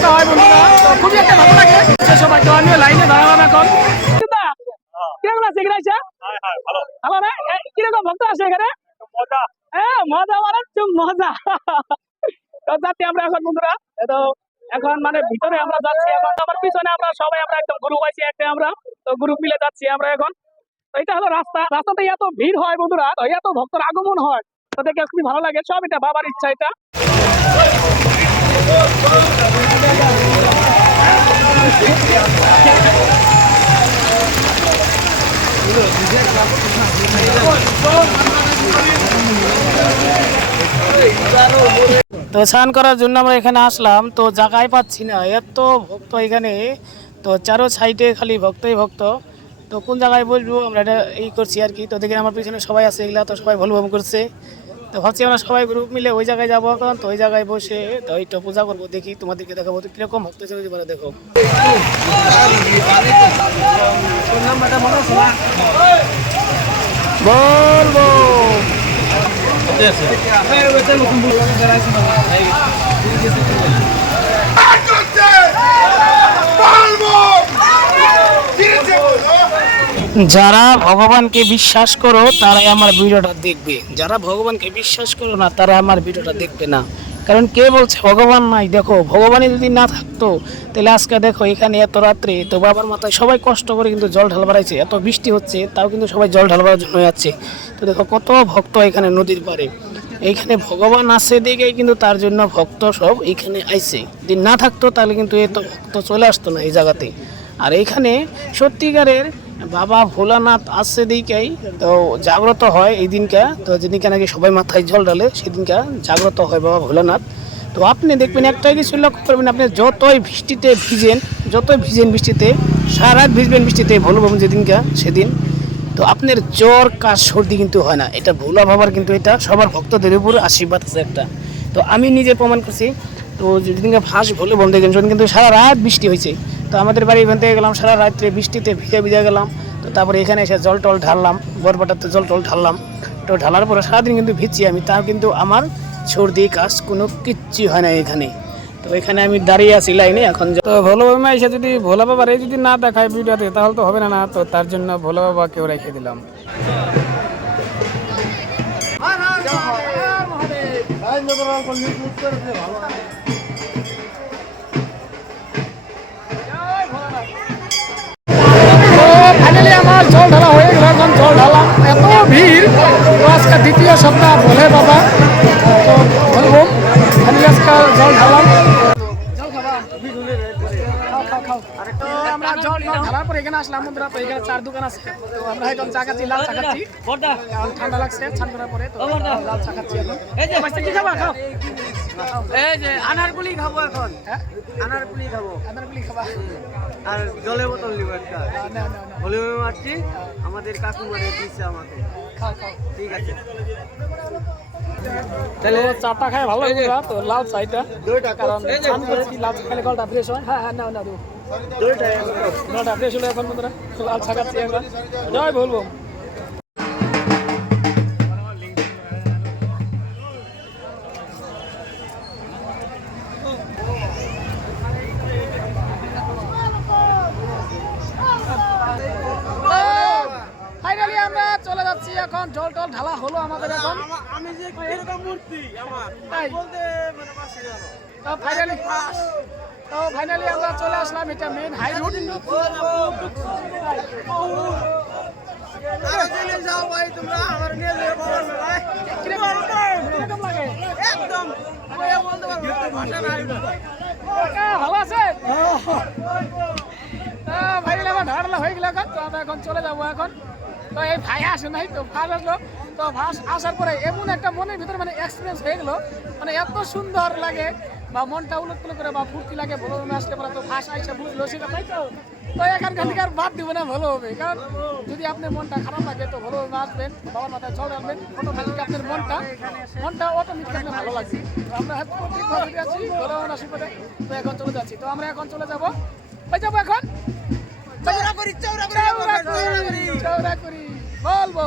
ভক্ত হয় বন্ধুরা, তো খুবই একটা ভালো লাগে। সবাই তো আমিও লাইনে দাঁড়ালাম এখন। কিরকম আছে এখানে এসে? ভালো না? কিরকম ভক্ত আসে এখানে? হ্যাঁ, মজা মানে মজা। তো যাচ্ছি আমরা এখন বন্ধুরা, তো এখন মানে ভিতরে আমরা যাচ্ছি। এখন আমার পিছনে আমরা সবাই আমরা একদম গ্রুপ আছি একটা, আমরা তো গ্রুপ মিলে যাচ্ছি আমরা এখন। তো এটা হলো রাস্তা, রাস্তাতে এত ভিড় হয় বন্ধুরা, তো এত ভক্তের আগমন হয়, তো দেখে খুবই ভালো লাগে। সব এটা বাবার ইচ্ছা এটা। তো স্নান করার জন্য আমরা এখানে আসলাম, তো জায়গায় পাচ্ছি না, এত ভক্ত এখানে। তো চারো সাইডে খালি ভক্তই ভক্ত। তো কোন জায়গায় বলবো আমরা এটা করছি আর কি। তো দেখে আমার পিছনে সবাই আছে এগুলা, তো সবাই ভুল করছে। তো ভাবছি আমরা সবাই গ্রুপ মিলে ওই জায়গায় যাবো এখন। তো ওই জায়গায় বসে তো এইটা পূজা করবো, দেখি তোমাদেরকে দেখাবো তো কিরকম ভক্ত চলে পারে। দেখো বলবো যারা ভগবানকে বিশ্বাস করো তারাই আমার ভিডিওটা দেখবে, যারা ভগবানকে বিশ্বাস করো না তারা আমার ভিডিওটা দেখবে না। কারণ কে বলছে ভগবান নাই? দেখো ভগবানই যদি না থাকতো তাহলে আজকে দেখো এখানে এত রাত্রে তো বাবার মাথায় সবাই কষ্ট করে কিন্তু জল ঢাল বাড়াইছে, এত বৃষ্টি হচ্ছে তাও কিন্তু সবাই জল ঢাল বাড়ার জন্য যাচ্ছে। তো দেখো কত ভক্ত এখানে নদীর পাড়ে, এইখানে ভগবান আছে দেখেই কিন্তু তার জন্য ভক্ত সব এইখানে আইছে। যদি না থাকতো তাহলে কিন্তু এত ভক্ত চলে আসতো না এই জায়গাতে। আর এইখানে সত্যিকারের বাবা ভোলানাথ আসছে দিকেই তো জাগ্রত হয় এই দিনটা। তো যেদিনকে নাকি সবাই মাথায় জল ঢালে সেদিনকা জাগ্রত হয় বাবা ভোলানাথ। তো আপনি দেখবেন একটাই কিছু লক্ষ্য করবেন, আপনি যতই বৃষ্টিতে ভিজেন বৃষ্টিতে, সারা রাত ভিজবেন বৃষ্টিতে, ভোলা বাবা যেদিনকা সেদিন তো আপনার জ্বর কাশ সর্দি কিন্তু হয় না। এটা ভোলা বাবার কিন্তু এটা সবার ভক্তদের উপর আশীর্বাদ আছে একটা। তো আমি নিজে প্রমাণ করছি। তো যেদিনকে ফার্স্ট ভোলে বন্ধ দেখেন সেদিন কিন্তু সারা রাত বৃষ্টি হয়েছে। তো আমাদের বাড়ি এখান থেকে গেলাম সারা রাত্রে বৃষ্টিতে ভিজে গেলাম। তো তারপরে এখানে এসে জল টল ঢাললাম, বরবাটাতে জল টল ঢাললাম। তো ঢালার পরে সারাদিন কিন্তু ভিজছি আমি, তাও কিন্তু আমার সর্দি কাশ কোনো কিচ্ছু হয় না এখানে। তো এখানে আমি দাঁড়িয়ে আছি লাইনে এখন। তো ভোলা বাবা এসে যদি ভোলা বাবার যদি না দেখায় ভিডিওতে তাহলে তো হবে না। না, তো তার জন্য ভোলা বাবাকেও রেখে দিলাম। ফাইনালি আমার জল ঢালা হয়ে গেল, এখন জল ঢালাম। এত ভিড়, আজকে দ্বিতীয় সপ্তাহ ভোলে বাবা, তো বলবো ফাইনালি আজকে জল ঢালাম। আমরা জল ঢালার পর এখানে আসলাম বন্ধুরা। তো এখানে চার দোকান আছে, তো আমরা এখন চা খাচ্ছি, লাল চা খাচ্ছি। ঠান্ডা লাগছে স্নান করার পরে, তো লাল চা খাচ্ছি এখন। কি খাবা? খাও। এই যে আনারকুলি খাবো এখন। হ্যাঁ, আনারকুলি খাবো। আনারকুলি খাবা আর জলের বোতল নিবো একটা। না না না, হলে মারছি আমাদের কাকুমারে দিচ্ছে আমাকে। খাও খাও। ঠিক আছে তাহলে চাটা খাই ভালো লাগে না, তো লাল চাইটা কারণ স্নান করেছি, লাল চা খেলে গলটা ফ্রেশ হয়। হ্যাঁ হ্যাঁ, না না, গলটা ফ্রেশ হলো এখন বন্ধুরা। লাল চা খাচ্ছি আমরা। জয় বলবো। ফাইনালি আমরা চলে যাচ্ছি এখন, জল টল ঢালা হলো আমাদের এখন। আমি যে এরকম মূর্তি আমার তাই বলতে মানে পাশে গেল। তো ফাইনালি আমরা চলে আসলাম, এটা মেইন হাই রোড। আরে চলে যাও ভাই, তোমরা আমার নিয়ে যাও ভাই। কিরকম লাগে? একদম আমি বলতে পারবো না, ভাষা নাই। ভালো আছে? ফাইনালি আমার ঢালা হয়ে গেল এখন। তো আমরা এখন চলে যাবো এখন। তো এই ভাই আসে নাই, তো ভাস আসলো। তো ভাস আসার পরে এমন একটা মনের ভিতরে মানে এক্সপিরিয়েন্স হয়ে গেল, মানে এত সুন্দর লাগে বা মনটা উলট করে বা ফুর্তি লাগে। ভালো আসলে পরে তো ভাস আইসা বুঝলো সেটা, তাই তো। তো এখানকার থেকে আর বাদ দিব না, ভালো হবে। কারণ যদি আপনার মনটা খারাপ লাগে তো ভালো আসবেন, বাবার মাথায় জল আনবেন, অটোমেটিক আপনার মনটা অটোমেটিক আপনার ভালো লাগবে। তো আমরা প্রত্যেক আছি ভালো আশীর্বাদে। তো এখন চলে যাচ্ছি, তো আমরা এখন চলে যাবো এখন চৌরাকুড়ি বলবো।